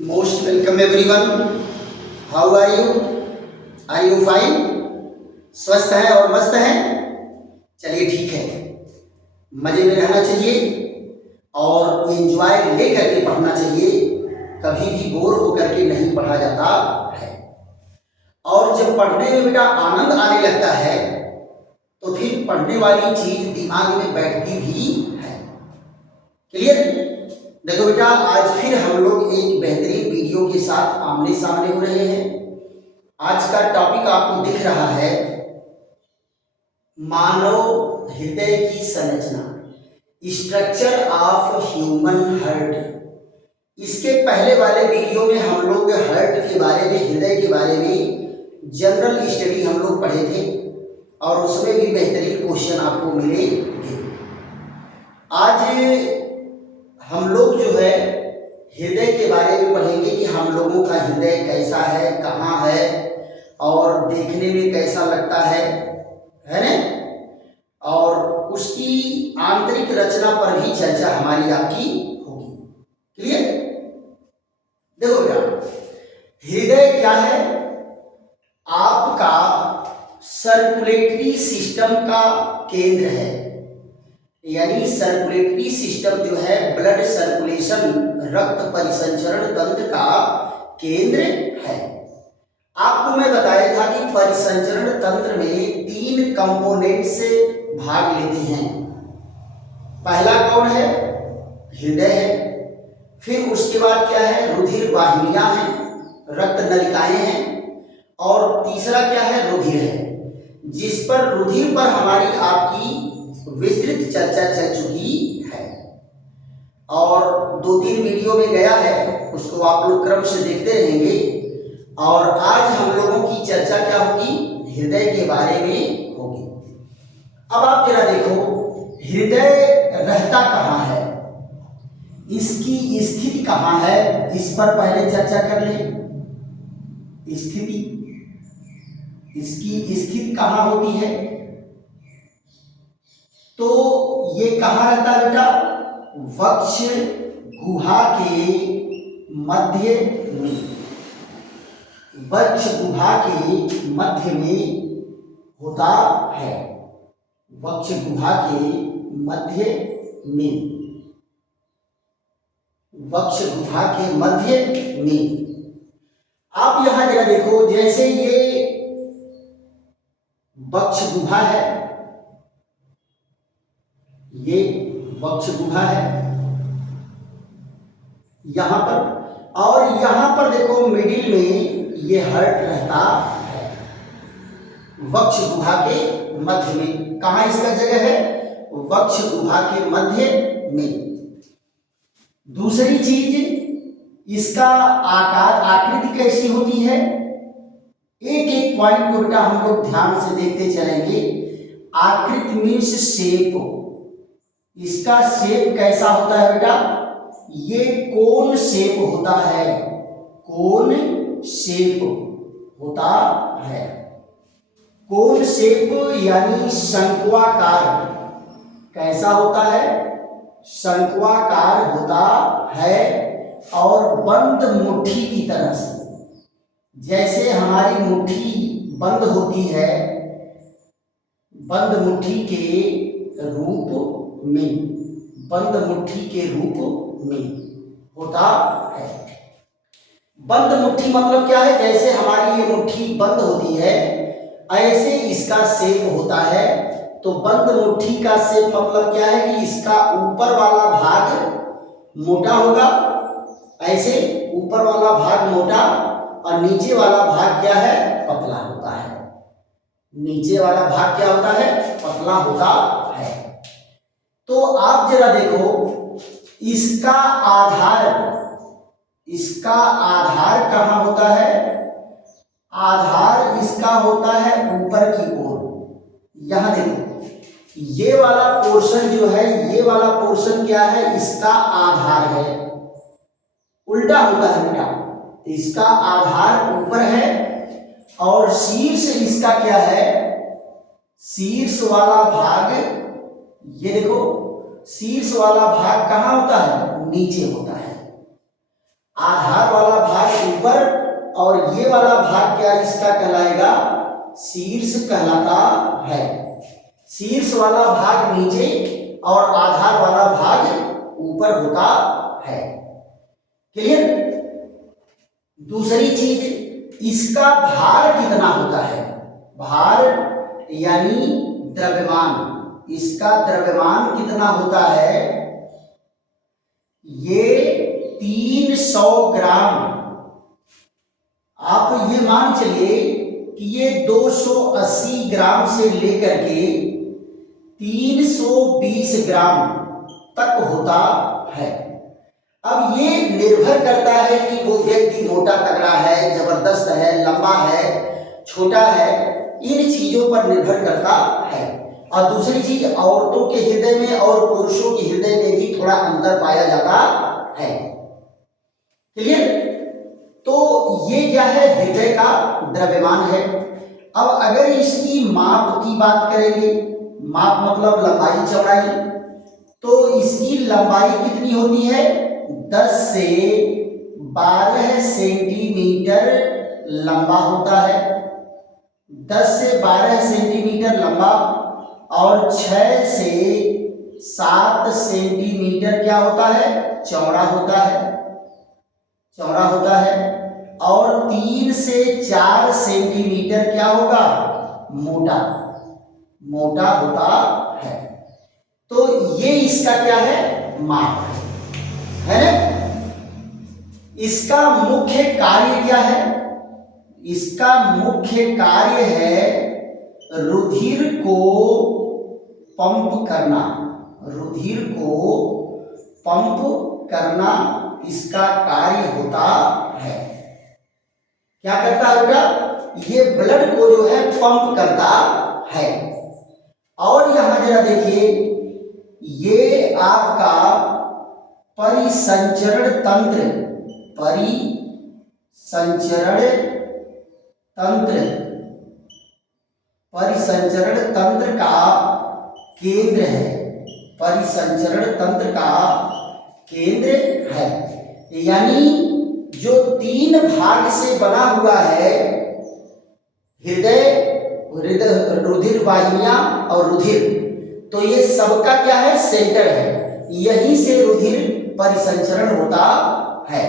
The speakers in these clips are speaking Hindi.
Most welcome everyone. How are you? Are you fine? स्वस्थ है और मस्त है? चलिए ठीक है, मजे में रहना चाहिए और एंजॉय ले करके पढ़ना चाहिए। कभी भी बोर होकर के नहीं पढ़ा जाता है। और जब पढ़ने में बेटा आनंद आने लगता है तो फिर पढ़ने वाली चीज दिमाग में बैठती भी है। क्लियर? देखो बेटा, आज फिर हम लोग एक बेहतरीन वीडियो के साथ आमने सामने हो रहे हैं। आज का टॉपिक आपको दिख रहा है मानव हृदय की संरचना, स्ट्रक्चर ऑफ ह्यूमन हार्ट। इसके पहले वाले वीडियो में हम लोग हार्ट के बारे में, हृदय के बारे में जनरल स्टडी हम लोग पढ़े थे और उसमें भी बेहतरीन क्वेश्चन आपको मिलेंगे। आज हम लोग जो है हृदय के बारे में पढ़ेंगे कि हम लोगों का हृदय कैसा है, कहाँ है और देखने में कैसा लगता है ना, और उसकी आंतरिक रचना पर भी चर्चा हमारी आपकी होगी। क्लियर? देखो बेटा, हृदय क्या है? आपका सर्कुलेटरी सिस्टम का केंद्र है। यानी सर्कुलेटरी सिस्टम जो है, ब्लड सर्कुलेशन, रक्त परिसंचरण तंत्र का केंद्र है। आपको मैं बताया था कि परिसंचरण तंत्र में 3 कंपोनेंट से भाग लेते हैं। पहला कौन है? हृदय है। फिर उसके बाद क्या है? रुधिर वाहिनियां हैं, रक्त नलिकाएं हैं। और तीसरा क्या है? रुधिर है, जिस पर रुधिर पर हमारी आपकी विस्तृत चर्चा चल चुकी है और 2-3 वीडियो में गया है, उसको आप लोग क्रम से देखते रहेंगे। और आज हम लोगों की चर्चा क्या होगी? हृदय के बारे में होगी। अब आप जरा देखो, हृदय रहता कहाँ है, इसकी स्थिति कहाँ है, इस पर पहले चर्चा कर ले। स्थिति, इसकी स्थिति कहाँ होती है? तो ये कहाँ रहता है बेटा? वक्ष गुहा के मध्य में। वक्ष गुहा के मध्य में होता है। वक्ष गुहा के मध्य में, वक्ष गुहा के मध्य में। आप यहां जरा देखो, जैसे ये वक्ष गुहा है, ये वक्ष गुहा है यहां पर, और यहां पर देखो मिडिल में ये हार्ट रहता है। वक्ष गुहा के मध्य में। कहां इसका जगह है? वक्ष गुहा के मध्य में। दूसरी चीज, इसका आकार, आकृति कैसी होती है? एक एक पॉइंट को बेटा हम लोग ध्यान से देखते चलेंगे। आकृति मीन्स शेप। इसका शेप कैसा होता है बेटा? ये कोन शेप होता है। कोन शेप होता है। कोन शेप यानी शंक्वाकार। कैसा होता है? शंक्वाकार होता है और बंद मुट्ठी की तरह से। जैसे हमारी मुट्ठी बंद होती है, बंद मुट्ठी के रूप में, बंद मुट्ठी के रूप में होता है। बंद मुट्ठी मतलब क्या है? जैसे हमारी ये मुट्ठी बंद होती है, ऐसे इसका शेप होता है। तो बंद मुट्ठी का शेप मतलब क्या है कि इसका ऊपर वाला भाग मोटा होगा, ऐसे ऊपर वाला भाग मोटा, और नीचे वाला भाग क्या है? पतला होता है। नीचे वाला भाग क्या होता है? पतला होता है। तो आप जरा देखो, इसका आधार, इसका आधार कहाँ होता है? आधार इसका होता है ऊपर की ओर। यहां देखो, ये वाला पोर्शन जो है, ये वाला पोर्शन क्या है? इसका आधार है। उल्टा होता है बेटा, इसका आधार ऊपर है और शीर्ष इसका क्या है? शीर्ष वाला भाग, ये देखो, शीर्ष वाला भाग कहाँ होता है? नीचे होता है। आधार वाला भाग ऊपर और ये वाला भाग क्या इसका कहलाएगा, शीर्ष कहलाता है। शीर्ष वाला भाग नीचे और आधार वाला भाग ऊपर होता है। क्लियर। दूसरी चीज, इसका भार कितना होता है, भार यानी द्रव्यमान, इसका द्रव्यमान कितना होता है, ये 300 ग्राम। आप ये मान चलिए कि ये 280 ग्राम से लेकर के 320 ग्राम तक होता है। अब ये निर्भर करता है कि वो व्यक्ति मोटा तगड़ा है, जबरदस्त है, लंबा है, छोटा है, इन चीजों पर निर्भर करता है। और दूसरी चीज, औरतों के हृदय में और पुरुषों के हृदय में भी थोड़ा अंतर पाया जाता है। क्लियर। तो ये क्या है, हृदय का द्रव्यमान है। अब अगर इसकी माप की बात करेंगे, माप मतलब लंबाई चौड़ाई, तो इसकी लंबाई कितनी होती है, 10 से 12 सेंटीमीटर लंबा होता है। 10 से 12 सेंटीमीटर लंबा और 6 से 7 सेंटीमीटर क्या होता है, चौड़ा होता है, चौड़ा होता है। और 3 से 4 सेंटीमीटर क्या होगा, मोटा, मोटा होता है। तो ये इसका क्या है, माप है ना। इसका मुख्य कार्य क्या है, इसका मुख्य कार्य है रुधिर को पंप करना, रुधिर को पंप करना इसका कार्य होता है। क्या करता है बेटा, ये ब्लड को जो है पंप करता है। और यहां जरा देखिए, ये आपका परिसंचरण तंत्र, परिसंचरण तंत्र, परिसंचरण तंत्र का केंद्र है, परिसंचरण तंत्र का केंद्र है। यानी जो 3 भाग से बना हुआ है, हृदय, रुधिर वाहिनियां और रुधिर, तो ये सबका क्या है, सेंटर है। यहीं से रुधिर परिसंचरण होता है।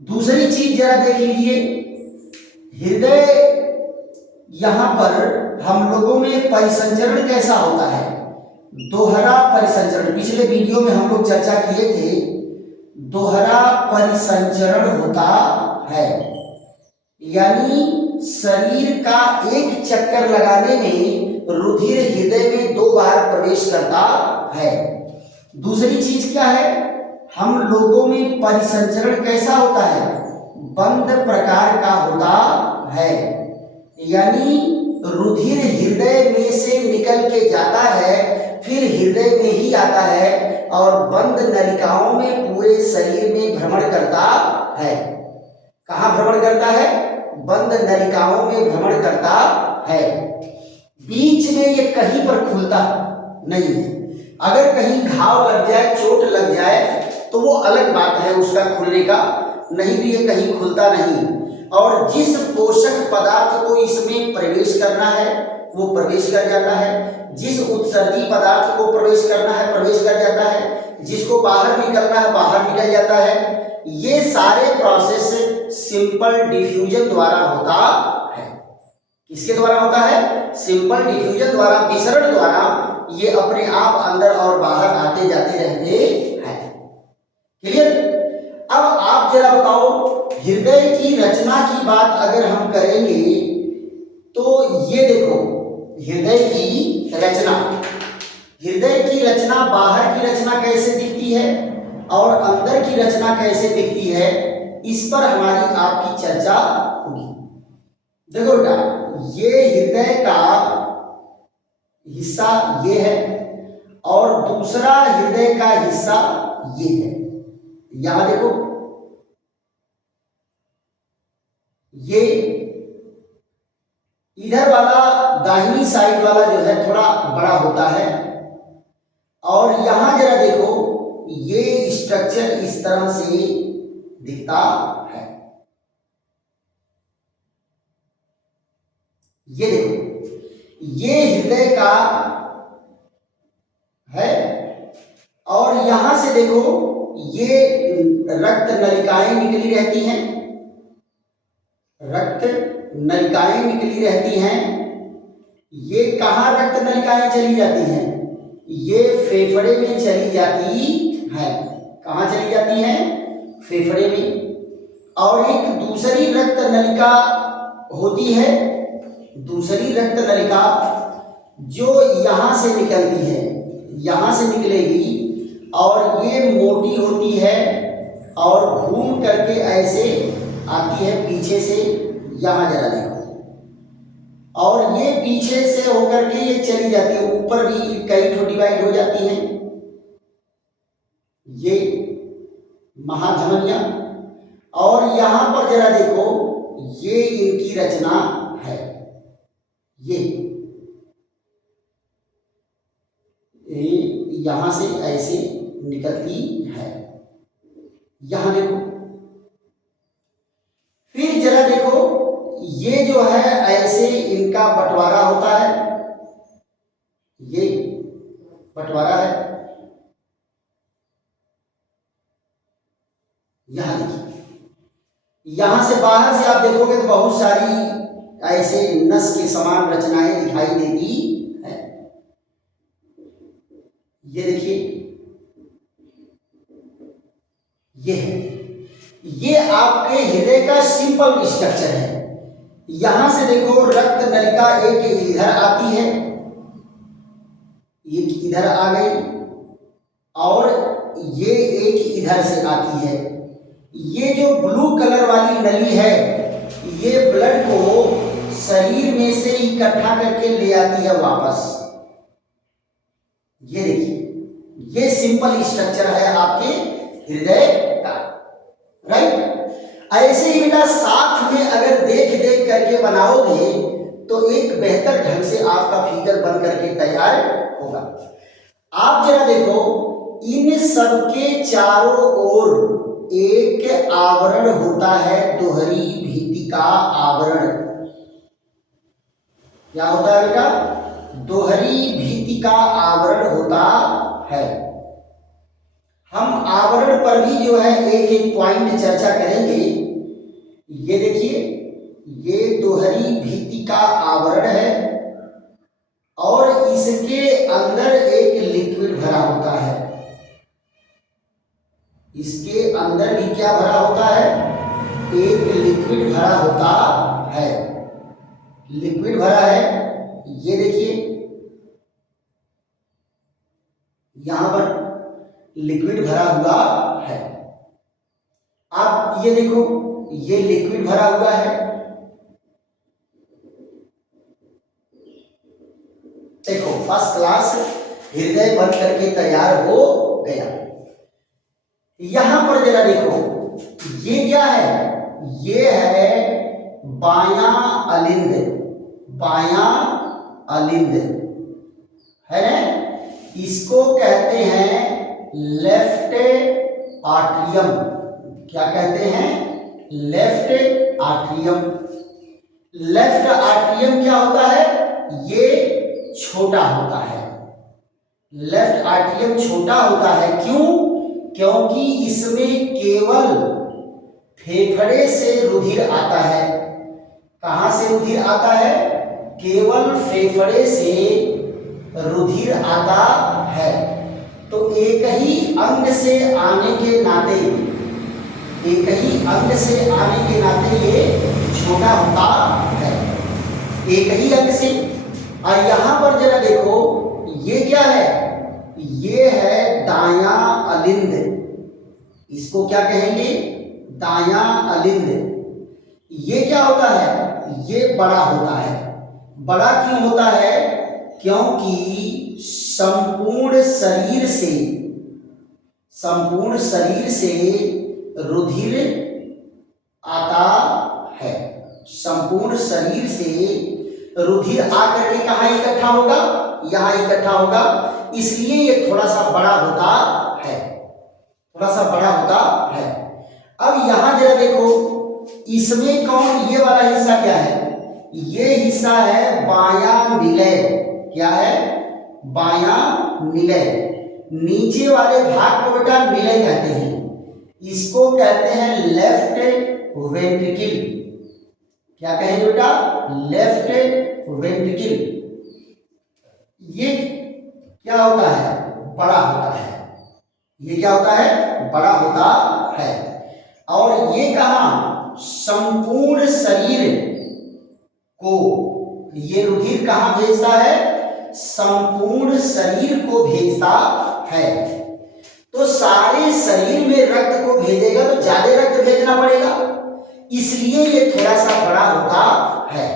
दूसरी चीज जरा देख लीजिए, हृदय, यहां पर हम लोगों में परिसंचरण कैसा होता है, दोहरा परिसंचरण। पिछले वीडियो में हम लोग चर्चा किए थे, दोहरा परिसंचरण होता है। यानी शरीर का एक चक्कर लगाने में रुधिर हृदय में 2 बार प्रवेश करता है। दूसरी चीज क्या है, हम लोगों में परिसंचरण कैसा होता है, बंद प्रकार का होता है। यानी रुधिर हृदय में से निकल के जाता है, फिर हृदय में ही आता है और बंद नलिकाओं में पूरे शरीर में भ्रमण करता है। कहाँ भ्रमण करता है, बंद नलिकाओं में भ्रमण करता है। बीच में ये कहीं पर खुलता नहीं है। अगर कहीं घाव लग जाए, चोट लग जाए, तो वो अलग बात है उसका खुलने का, नहीं तो ये कहीं खुलता नहीं। और जिस पोषक पदार्थ को इसमें प्रवेश करना है वो प्रवेश कर जाता है, जिस उत्सर्जी पदार्थ को प्रवेश करना है प्रवेश कर जाता है, जिसको बाहर निकलना है बाहर निकल जाता है। ये सारे प्रोसेस सिंपल डिफ्यूजन द्वारा होता है। किसके द्वारा होता है, सिंपल डिफ्यूजन द्वारा, विसरण द्वारा ये अपने आप अंदर और बाहर आते जाते रहते हैं। क्लियर। अब आप जरा बताओ, हृदय की रचना की बात अगर हम करेंगे तो ये देखो, हृदय की रचना, हृदय की रचना, बाहर की रचना कैसे दिखती है और अंदर की रचना कैसे दिखती है, इस पर हमारी आपकी चर्चा होगी। देखो बेटा, ये हृदय का हिस्सा ये है और दूसरा हृदय का हिस्सा ये है। यहां देखो, ये इधर वाला दाहिनी साइड वाला जो है थोड़ा बड़ा होता है, और यहां जरा देखो, ये स्ट्रक्चर इस तरह से दिखता है। ये देखो, ये हृदय का है और यहां से देखो ये रक्त नलिकाएं निकली रहती हैं, रक्त नलिकाएं निकली रहती हैं। ये कहाँ रक्त नलिकाएं चली जाती हैं? ये फेफड़े में चली जाती है। कहाँ चली जाती हैं? फेफड़े में। और एक दूसरी रक्त नलिका होती है, दूसरी रक्त नलिका जो यहां से निकलती है, यहां से निकलेगी और ये मोटी होती है और घूम करके ऐसे आती है पीछे से, यहां जरा देखो, और ये पीछे से होकर के ये चली जाती है, ऊपर भी कई ठो डिवाइड हो जाती है। ये महाधमनियां, और यहां पर जरा देखो ये इनकी रचना है। ये यहां से ऐसे निकलती है, यहां देखो। फिर जरा देखो ये जो है ऐसे इनका बंटवारा होता है, ये बंटवारा है। यहां देखिए, यहां से बाहर से आप देखोगे तो बहुत सारी ऐसे नस के समान रचनाएं दिखाई देती है। ये देखिए, ये है, ये आपके हृदय का सिंपल स्ट्रक्चर है। यहां से देखो रक्त नलिका एक इधर आती है, एक इधर आ गई, और ये एक इधर से आती है। ये जो ब्लू कलर वाली नली है ये ब्लड को शरीर में से इकट्ठा करके ले आती है वापस। ये देखिए, ये सिंपल स्ट्रक्चर है आपके हृदय का, राइट। ऐसे ही बेटा साथ में अगर देख देख करके बनाओगे तो एक बेहतर ढंग से आपका फिगर बन करके तैयार होगा। आप जरा देखो, इन सबके चारों ओर एक आवरण होता है, दोहरी भीति का आवरण। क्या होता है बेटा? दोहरी भीति का आवरण होता है। हम आवरण पर भी जो है एक एक पॉइंट चर्चा करेंगे। ये देखिए, ये दोहरी भीति का आवरण है और इसके अंदर एक लिक्विड भरा होता है। इसके अंदर भी क्या भरा होता है? एक लिक्विड भरा होता है। लिक्विड भरा है, ये देखिए यहां पर लिक्विड भरा हुआ है। आप ये देखो, ये लिक्विड भरा हुआ है। देखो फर्स्ट क्लास हृदय बन करके तैयार हो गया। यहां पर जरा देखो, ये क्या है? ये है बायां अलिंद, बायां अलिंद है ना? इसको कहते हैं लेफ्ट आर्ट्रियम। क्या कहते हैं? Left atrium. लेफ्ट आर्ट्रियम क्या होता है? ये छोटा होता है। लेफ्ट आर्ट्रियम छोटा होता है, क्यों? क्योंकि इसमें केवल फेफड़े से रुधिर आता है। कहां से रुधिर आता है? केवल फेफड़े से रुधिर आता है। तो एक ही अंग से आने के नाते, एक ही अंग से आने के नाते ये छोटा होता है, एक ही अंग से। और यहां पर जरा देखो, ये क्या है? ये है दायां अलिंद। इसको क्या कहेंगे? दायां अलिंद। ये क्या होता है? ये बड़ा होता है। बड़ा क्यों होता है? क्योंकि संपूर्ण शरीर से रुधिर आता है। संपूर्ण शरीर से रुधिर आकर के कहाँ इकट्ठा होगा? यहाँ इकट्ठा होगा। इसलिए ये थोड़ा सा बड़ा होता है, थोड़ा सा बड़ा होता है। अब यहां जरा देखो, इसमें कौन, ये वाला हिस्सा क्या है? ये हिस्सा है बायां निलय। क्या है? बायां निलय। नीचे वाले भाग को बेटा निलय कहते हैं, इसको कहते हैं लेफ्ट वेंट्रिकल। क्या कहेंगे बेटा? Left ventricle. ये क्या होता है? बड़ा होता है। ये क्या होता है? बड़ा होता है। और ये कहाँ? संपूर्ण शरीर को, ये रुधिर कहाँ भेजता है? संपूर्ण शरीर को भेजता है। तो सारे शरीर में रक्त को भेजेगा तो ज्यादा रक्त भेजना पड़ेगा, इसलिए ये थोड़ा सा बड़ा होता है।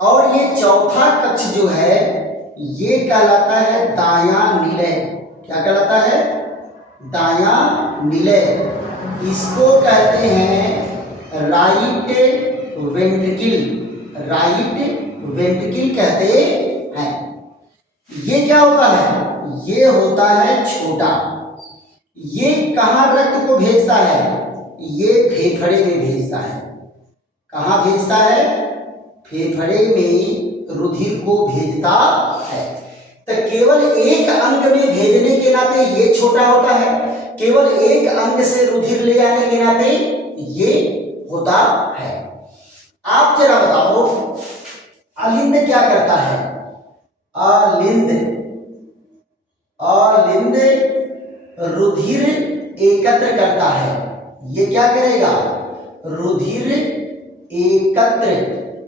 और ये चौथा कक्ष जो है ये कहलाता है दायां निलय। क्या कहलाता है? दायां निलय। इसको कहते हैं राइट वेंट्रिकल। राइट वेंट्रिकल कहते हैं। ये क्या होता है? ये होता है छोटा। ये कहाँ रक्त को भेजता है? ये फेफड़े में भेजता है। कहाँ भेजता है? फेफड़े में रुधिर को भेजता है। तो केवल एक अंग में भेजने के नाते ये छोटा होता है, केवल एक अंग से रुधिर ले आने के नाते ये होता है। आप जरा बताओ, अलिंद क्या करता है? अलिंद, अलिंद रुधिर एकत्र करता है। ये क्या करेगा? रुधिर एकत्र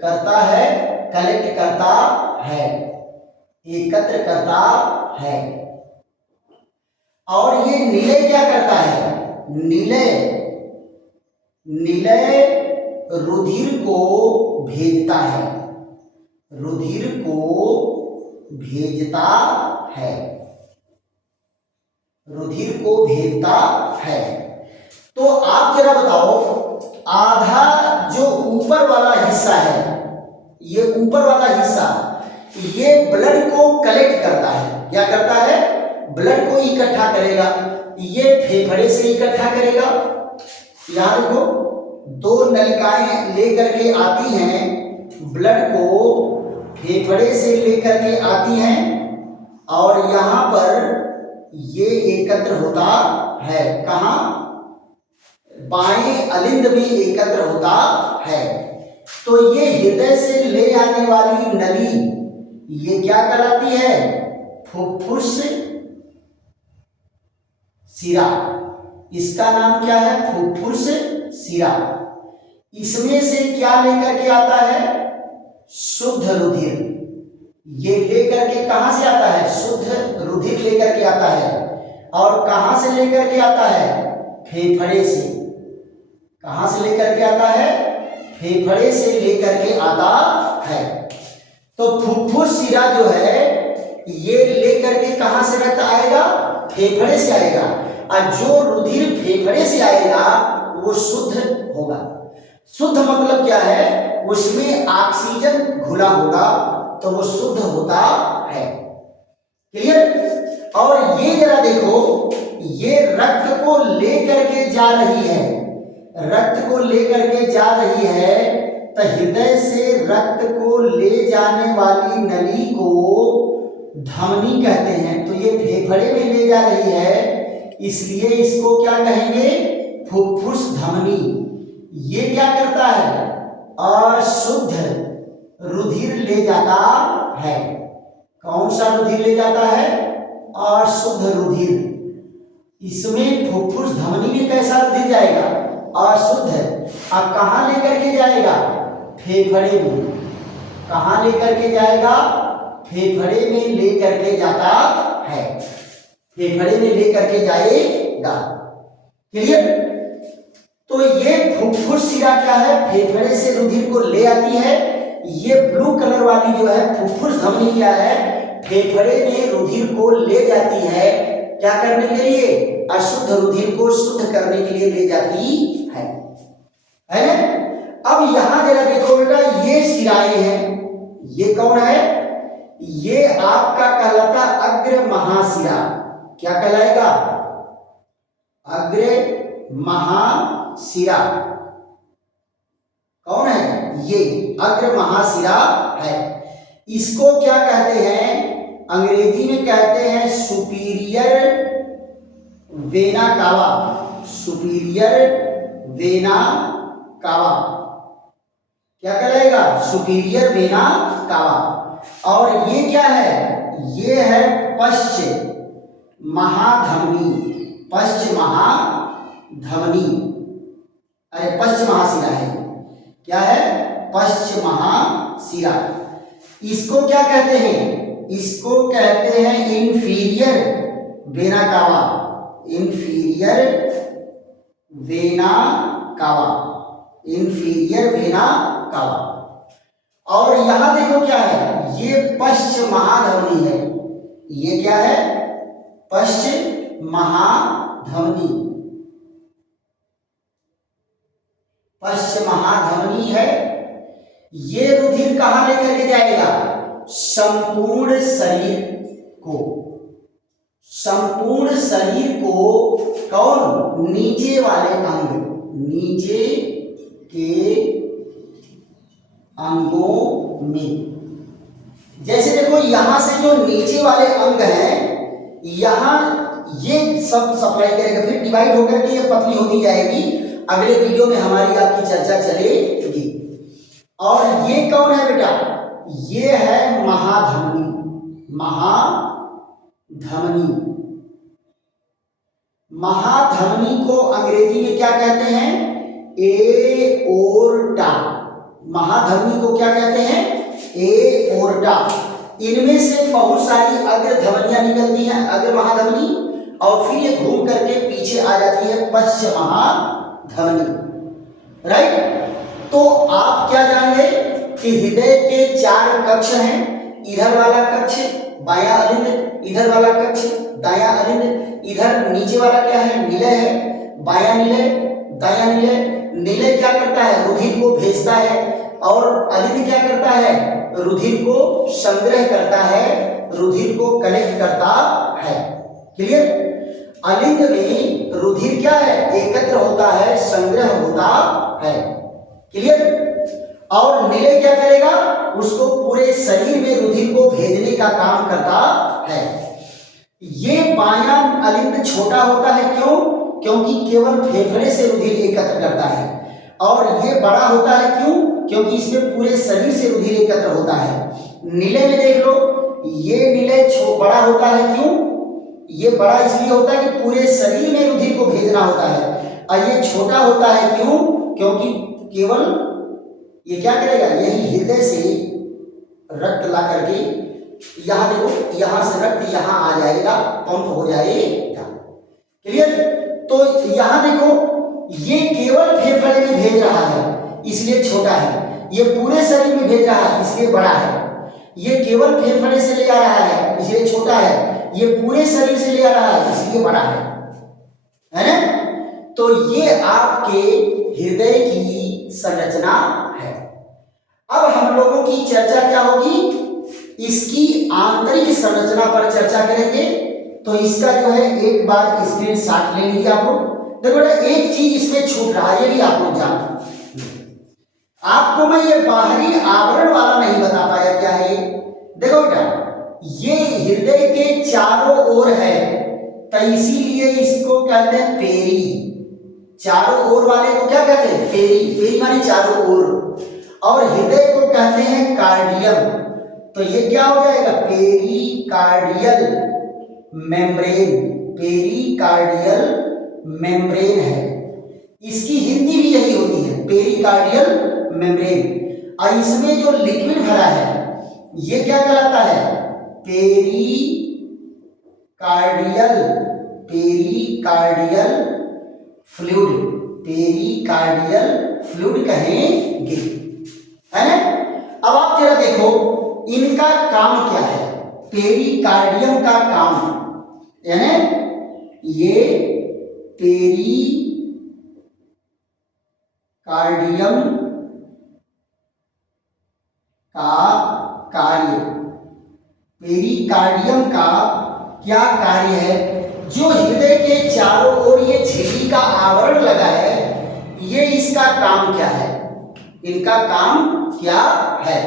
करता है, कलेक्ट करता है, एकत्र करता है। और ये निलय क्या करता है? निलय, निलय रुधिर को भेजता है, रुधिर को भेजता है, रुधिर को भेजता है। तो आप जरा बताओ, आधा जो ऊपर वाला हिस्सा है, ये ऊपर वाला हिस्सा, ये ब्लड को कलेक्ट करता है। क्या करता है? ब्लड को इकट्ठा करेगा। ये फेफड़े से इकट्ठा करेगा। यहां देखो, दो नलिकाएं लेकर के आती हैं, ब्लड को फेफड़े से लेकर के आती हैं और यहां पर ये एकत्र होता है। कहां? बाएं अलिंद में एकत्र होता है। तो ये हृदय से ले आने वाली नली, ये क्या कहलाती है? फुफ्फुस शिरा। इसका नाम क्या है? फुफ्फुस शिरा। इसमें से क्या लेकर के आता है? शुद्ध रुधिर। ये लेकर के कहां से आता है? शुद्ध रुधिर लेकर के आता है। और कहां से लेकर के आता है? फेफड़े से। कहां से लेकर के आता है? फेफड़े से लेकर के आता है। तो फुफ्फुस शिरा जो है ये लेकर के कहां से रक्त आएगा? फेफड़े से आएगा। और जो रुधिर फेफड़े से आएगा वो शुद्ध होगा। शुद्ध मतलब क्या है? उसमें ऑक्सीजन घुला होगा, तो वो शुद्ध होता है। क्लियर? और ये जरा देखो, ये रक्त को लेकर के जा रही है, रक्त को लेकर के जा रही है। तो हृदय से रक्त को ले जाने वाली नली को धमनी कहते हैं। तो ये फेफड़े में ले जा रही है, इसलिए इसको क्या कहेंगे? फुफ्फुस धमनी। ये क्या करता है? अशुद्ध रुधिर ले जाता है। कौन सा रुधिर ले जाता है? अशुद्ध रुधिर। इसमें फुफ्फुस धमनी में कैसा रुधिर जाएगा? अशुद्ध। अब कहां लेकर के जाएगा? फेफड़े में। कहां लेकर के जाएगा? फेफड़े में लेकर के जाता है, फेफड़े में लेकर के जाएगा। क्लियर? तो ये फुफ्फुस शिरा क्या है? फेफड़े से रुधिर को ले आती है। ये ब्लू कलर वाली जो है फुफ्फुस धमनी क्या है? फेफड़े में रुधिर को ले जाती है। क्या करने के लिए? अशुद्ध रुधिर को शुद्ध करने के लिए ले जाती है ना? अब यहां जरा देखो बेटा, ये शिराएं हैं। ये कौन है? ये आपका कहलाता अग्र महाशिरा। क्या कहलाएगा? अग्र महाशिरा कौन है? ये अग्र महाशिरा है। इसको क्या कहते हैं? अंग्रेजी में कहते हैं superior vena cava. Superior vena cava क्या कहलाएगा? Superior vena cava. और ये क्या है? ये है पश्च महाधमनी। पश्च महाधमनी, अरे पश्च महाशिरा है। क्या है? पश्च महाशिरा। इसको क्या कहते हैं? इसको कहते हैं inferior vena cava. Inferior vena cava, inferior vena cava. और यहां देखो क्या है? ये पश्च महाधमनी है। ये क्या है? पश्च महाधमनी। पश्च महाधमनी है। ये रुधिर कहां लेकर के जाएगा? संपूर्ण शरीर को। संपूर्ण शरीर को कौन? नीचे वाले अंग, नीचे के अंगों में। जैसे देखो यहां से जो नीचे वाले अंग हैं, यहां ये सब सप्लाई करेगा, फिर डिवाइड होकर के ये पतली होती जाएगी। अगले वीडियो में हमारी आपकी चर्चा चलेगी। और ये कौन है बेटा? ये है महाधमनी। महाधमनी। महाधमनी को अंग्रेजी में क्या कहते हैं? एओर्टा। महाधमनी को क्या कहते हैं? एओर्टा। इनमें से बहुत सारी अग्र धमनियां निकलती हैं, अग्र महाधमनी, और फिर ये घूम करके पीछे आ जाती है पश्च महाधमनी। राइट? तो आप क्या जान गए कि हृदय के 4 कक्ष हैं। इधर वाला कक्ष बायां अलिंद, इधर वाला कक्ष दायां अलिंद, इधर नीचे वाला क्या है? निलय है। बायां निलय, दायां निलय। निलय क्या करता है? रुधिर को भेजता है। और अलिंद क्या करता है? रुधिर को संग्रह करता है, रुधिर को कलेक्ट करता है। क्लियर? अलिंद में रुधिर क्या है? एकत्र होता है, संग्रह होता है। क्लियर? और निलय क्या करेगा? उसको पूरे शरीर में रुधिर को भेजने का काम करता है। ये बायां अलिंद छोटा होता है, क्यों? क्योंकि केवल फेफड़े से रुधिर एकत्र करता है। और ये बड़ा होता है, क्यों? क्योंकि इसमें पूरे शरीर से रुधिर एकत्र होता है। निलय में देख लो, ये निलय बड़ा होता है, क्यों? ये बड़ा इसलिए होता है कि पूरे शरीर में रुधिर को भेजना होता है। और ये छोटा होता है, क्यों? क्योंकि केवल ये क्या करेगा? यही हृदय से रक्त ला करके यहां देखो, यहां से रक्त यहां आ जाएगा, पंप हो जाएगा। क्लियर? तो यहां देखो, ये केवल फेफड़े में भेज रहा है, इसलिए छोटा है। ये पूरे शरीर में भेज रहा है, इसलिए बड़ा है। ये केवल फेफड़े से ले आ रहा है, इसलिए छोटा है। ये पूरे शरीर से ले आ रहा है, इसलिए बड़ा है ना? तो ये आपके हृदय की संरचना है। अब हम लोगों की चर्चा क्या होगी? इसकी आंतरिक संरचना पर चर्चा करेंगे। तो इसका जो है एक बार स्क्रीनशॉट ले लीजिए आप लोग। देखो बेटा, एक चीज इसमें छूट रहा है, ये भी आप लोग जानते। आपको मैं ये बाहरी आवरण वाला नहीं बता पाया, क्या है ये? देखो बेटा, ये हृदय के चारों ओर है, तो इसीलिए इसको कहते हैं पेरी। चारों ओर वाले को क्या कहते हैं? पेरी। पेरी माने चारों ओर। और हृदय को कहते हैं कार्डियम। तो ये क्या हो जाएगा? Pericardial membrane. पेरिकार्डियल मेम्ब्रेन है, इसकी हिंदी भी यही होती है, पेरिकार्डियल मेम्ब्रेन। और इसमें जो लिक्विड भरा है, ये क्या कहलाता है? Pericardial, pericardial fluid, pericardial fluid कहेंगे, है ना? अब आप जरा देखो, इनका काम क्या है? पेरिकार्डियम का काम, यानी ये पेरिकार्डियम का कार्य, पेरिकार्डियम का क्या कार्य है? जो हृदय के चारों ओर ये झिल्ली का आवरण इनका काम क्या है।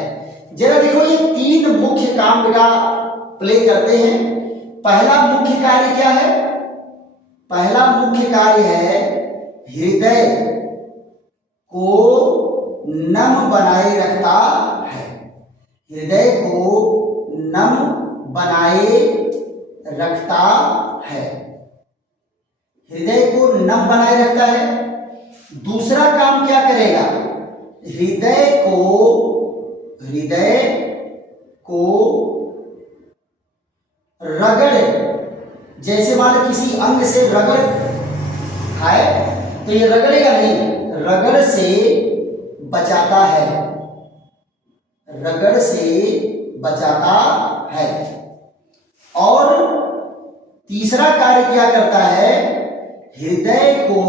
जरा देखो ये 3 मुख्य काम बेटा प्ले करते हैं। पहला मुख्य कार्य क्या है? पहला मुख्य कार्य है हृदय को नम बनाए रखता है। हृदय को नम बनाए रखता है। हृदय को नम बनाए रखता है। दूसरा काम क्या करेगा? हृदय को रगड़, जैसे मान लो किसी अंग से रगड़ खाए तो ये रगड़ेगा नहीं, रगड़ से बचाता है। रगड़ से बचाता है। और तीसरा कार्य क्या करता है? हृदय को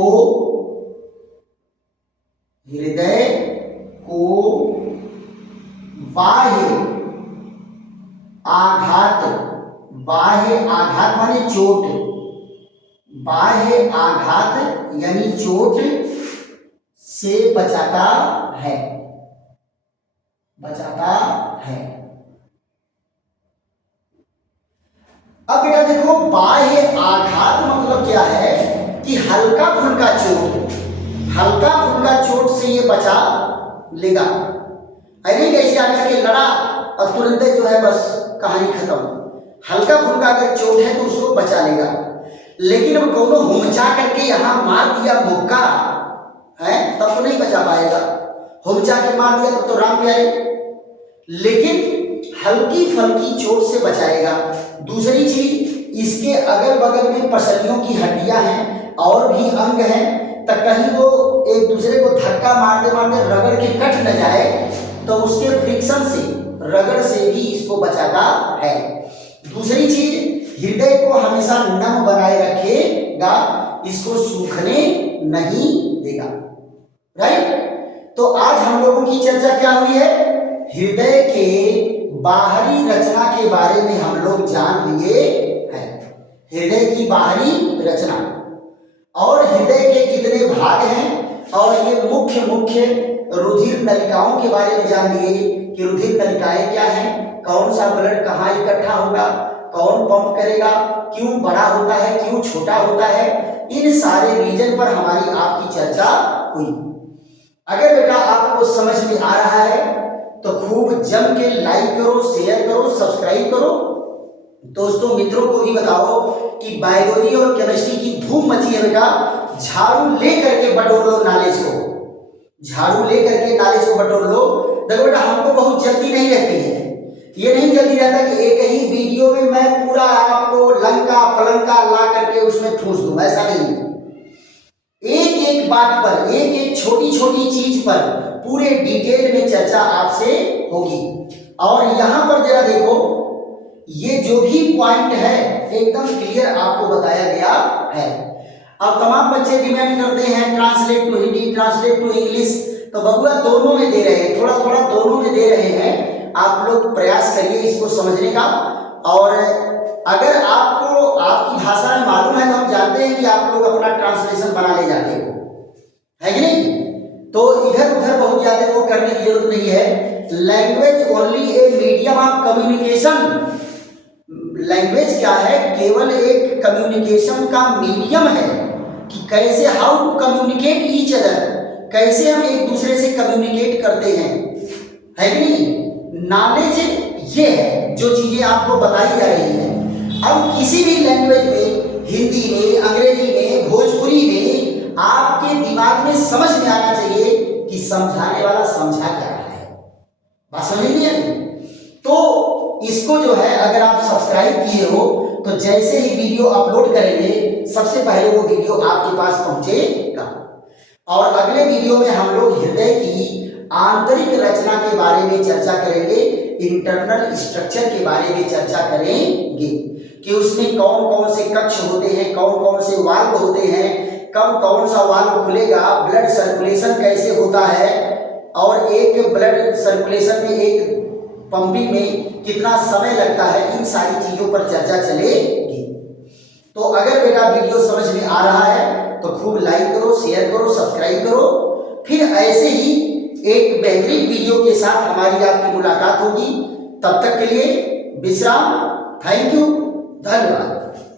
बाह्य आघात माने चोट, बाह्य आघात यानी चोट से बचाता है। अब बेटा देखो बाह्य आघात मतलब क्या है कि हल्का फुल्का चोट से ये बचा लेगा। अरे कैसे आकर के लड़ा और तुरंत जो है बस कहानी खत्म। हल्का फुल्का अगर चोट है तो उसको बचा लेगा। लेकिन अब कोनो हुमचा करके यहाँ मार दिया मुक्का है तब तो नहीं बचा पाएगा। हुमचा के मार दिया तब तो राम पे आए। लेकिन हल्की फल्की चोट से बचाएगा। दूसरी चीज, इसके अगल बगल में पसलियों की हड्डियां हैं और भी अंग हैं, तो कहीं वो एक दूसरे को धक्का मारते मारते रगड़ के कट न जाए तो उसके फ्रिक्शन से, रगड़ से भी इसको बचाता है। दूसरी चीज, हृदय को हमेशा नम बनाए रखेगा, इसको सूखने नहीं देगा। राइट। तो आज हम लोगों की चर्चा क्या हुई है? हृदय के बाहरी रचना के बारे में हम लोग जान लिए हैं। हृदय की बाहरी रचना और हृदय के कितने भाग हैं और ये मुख्य रुधिर नलिकाओं के बारे में जान लिए कि रुधिर नलिकाएं क्या हैं, कौन सा ब्लड कहाँ इकट्ठा होगा, कौन पंप करेगा, क्यों बड़ा होता है, क्यों छोटा होता है, इन सारे रीजन पर हमारी आपकी चर्चा हुई। अगर बेटा आपको समझ में आ रहा है तो खूब जम के लाइक करो, शेयर करो, सब्सक्राइब करो। दोस्तों मित्रों को भी बताओ कि बायोलॉजी और केमिस्ट्री की धूम मची है बेटा। झाड़ू ले करके बटोर लो नॉलेज को, झाड़ू ले करके नॉलेज को बटोर लो। देखो बेटा हमको बहुत जल्दी नहीं रहती है, ये नहीं जल्दी रहता कि एक ही वीडियो में मैं पूरा आपको लंका पलंका ला करके उसमें ठूस दूं, ऐसा नहीं। एक एक बात पर, एक एक छोटी छोटी चीज पर पूरे डिटेल में चर्चा आपसे होगी। और यहां पर जरा देखो, ये जो भी पॉइंट है एकदम क्लियर आपको बताया गया है। अब तमाम बच्चे डिमांड करते हैं translate to Hindi, translate to English, तो बबुआ दोनों में दे रहे हैं, थोड़ा थोड़ा दोनों में दे रहे हैं। आप लोग प्रयास करिए इसको समझने का। और अगर आपको आपकी भाषा में मालूम है तो हम जानते हैं कि आप लोग अपना ट्रांसलेशन बना ले जाते हो, है कि नहीं? तो इधर उधर बहुत ज्यादा वो करने की जरूरत नहीं है। Language only a medium of communication. Language क्या है? केवल एक कम्युनिकेशन का मीडियम है कि कैसे, how to communicate each other, कैसे हम एक दूसरे से कम्युनिकेट करते हैं, है कि नहीं? नॉलेज ये है जो चीजें आपको बताई जा रही है। अब किसी भी लैंग्वेज में, हिंदी में, अंग्रेजी में, भोजपुरी में, आपके दिमाग में समझ में आना चाहिए कि समझाने वाला समझा क्या है। बात समझ नहीं आई? तो इसको जो है अगर आप सब्सक्राइब किए हो तो जैसे ही वीडियो अपलोड करेंगे सबसे पहले वो वीडियो आपके पास पहुंचेगा। और अगले वीडियो में हम लोग हृदय की आंतरिक रचना के बारे में चर्चा करेंगे, इंटरनल स्ट्रक्चर के बारे में चर्चा करेंगे कि उसमें कौन कौन से कक्ष होते हैं, कौन कौन से वाल्व होते हैं, कब कौन सा वाल्व खुलेगा, ब्लड सर्कुलेशन कैसे होता है, और एक ब्लड सर्कुलेशन में, एक पंपिंग में कितना समय लगता है। इन सारी चीजों पर चर्चा चलेगी। तो अगर बेटा वीडियो समझ में आ रहा है तो खूब लाइक करो, शेयर करो, सब्सक्राइब करो। फिर ऐसे ही एक एक बेहतरीन वीडियो के साथ हमारी आपकी मुलाकात होगी। तब तक के लिए विश्राम। थैंक यू, धन्यवाद।